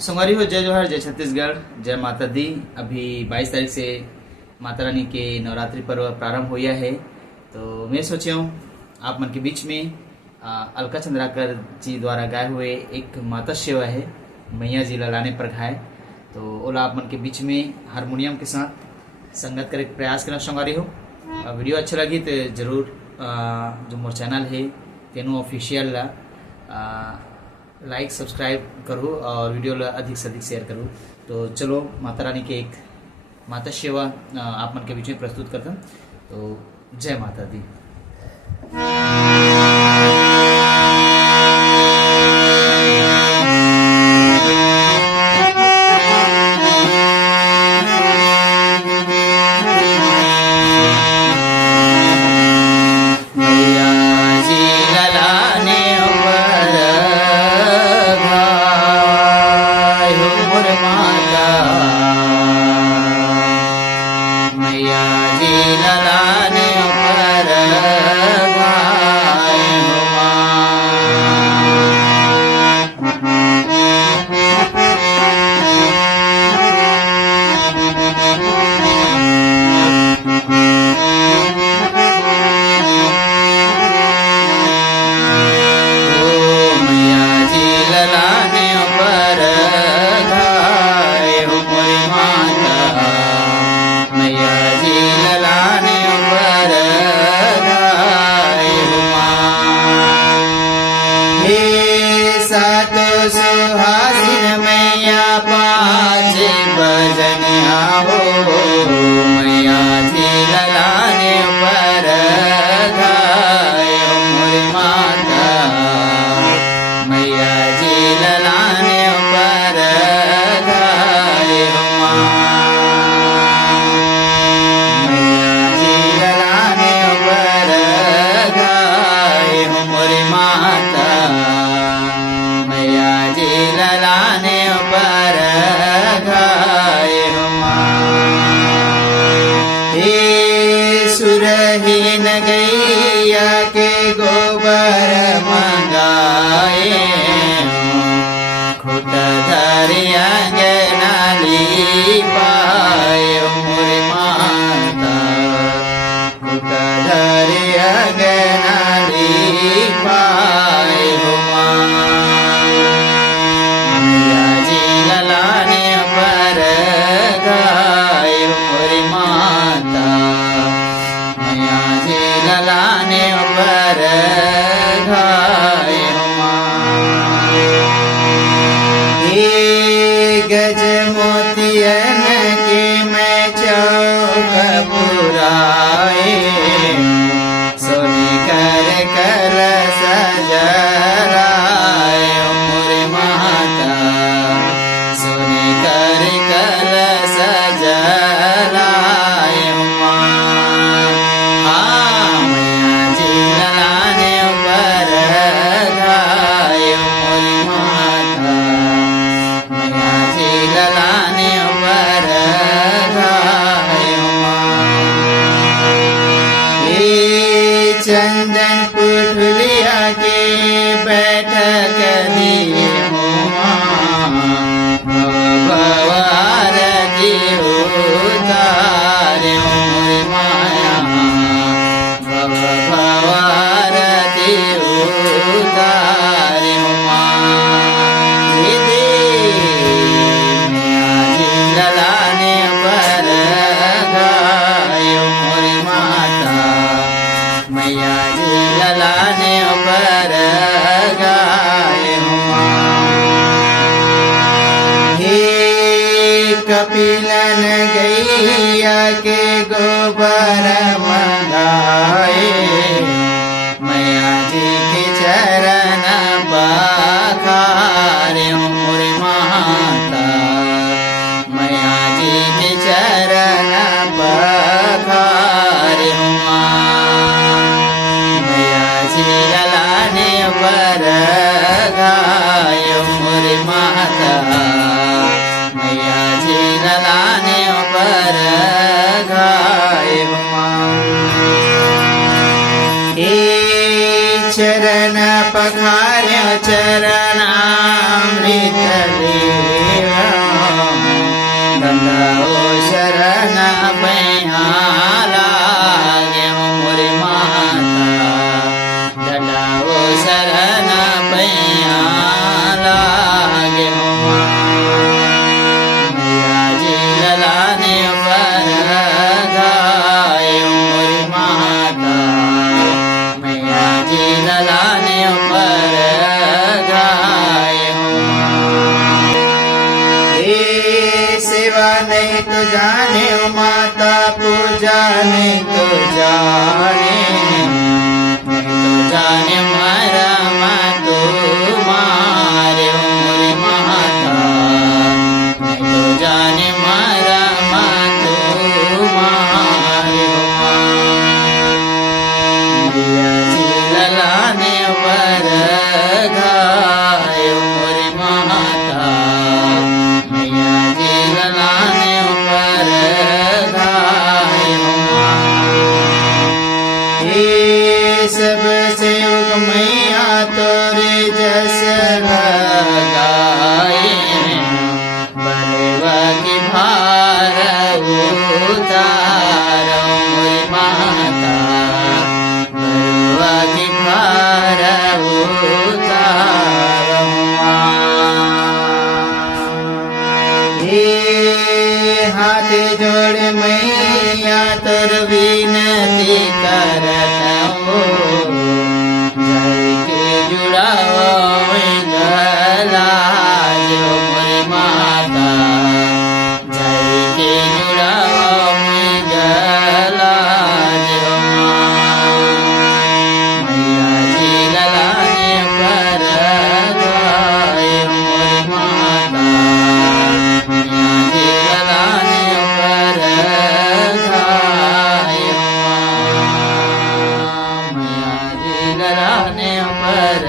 संगवारी हो, जय जोहर, जय छत्तीसगढ़, जय माता दी। अभी 22 तारीख से माता रानी के नवरात्रि पर्व प्रारंभ हो गया है। तो मैं सोचा हूँ आप मन के बीच में अलका चंद्राकर जी द्वारा गाए हुए एक माता सेवा है, मैया जी ललाने पर घाय। तो ओला आप मन के बीच में हारमोनियम के साथ संगत करे प्रयास करना संगवारी हो। वीडियो अच्छा लगी तो जरूर जो मोर चैनल है तेनू ऑफिशियल लाइक सब्सक्राइब करो और वीडियो ला अधिक से अधिक शेयर करो। तो चलो माता रानी के एक माता सेवा आप मन के बीच में प्रस्तुत करता। तो जय माता दी। सुहासिन मैया पाँच बजनिया हो, मैया जी ललाने पर घाय हो मोर माता। मैया जी ललाने पर घाय हो मैया जी ललाने पर घाय हो मोर माता। ललाने पर घाय हो हे सुरहीन गैया के गोबर मंगाए, खुट धरि अंगना लीपाए मोर माता। खुट धरि अंगना लीपाए हो ललाने पर घाय हो गज मोतियन के मैं चौक पुराए, सोने कर कर सजराए मोर माता। सोने कर कर सजराए चंदन पुठलिया के बैठक दिए भवार जी उतारे मोर माया। भवार जी उतारे ललाने पर घाय मोर माता। मैया जी ललाने पर घाय हो हे कपिलन गैया के गोबर मंगाए, मैया जी के चरण पखारे मोर माता। मैया जी के चरण पखारे ललाने पर घाय मोर माता। मैया जी ललाने पर घाय हे चरण पखार्य चरणामृत ले नहीं तो जाने माता पूजा नहीं तो जाने नहीं तो जाने मारा मातो मारे मोरे माता नहीं तो जाने मारा मातो मारे मैया जी ललाने पर गायो मोरे माता मैया जी ललाने पर गायो हे सब से युग मैया तोरे जस लगाए बलवा की भार उतारो मोरे माता बलवा की भार उतारो हे हाथ जोड़ मैया तोर विनती करत हो जय के जुड़ाओ गला जो मोरे माता जय के जुड़ाओ गला जो मैया जी ललाने पर गाए मोरे माता मैया जी ललाने पर गाए मैया जी ललाने पर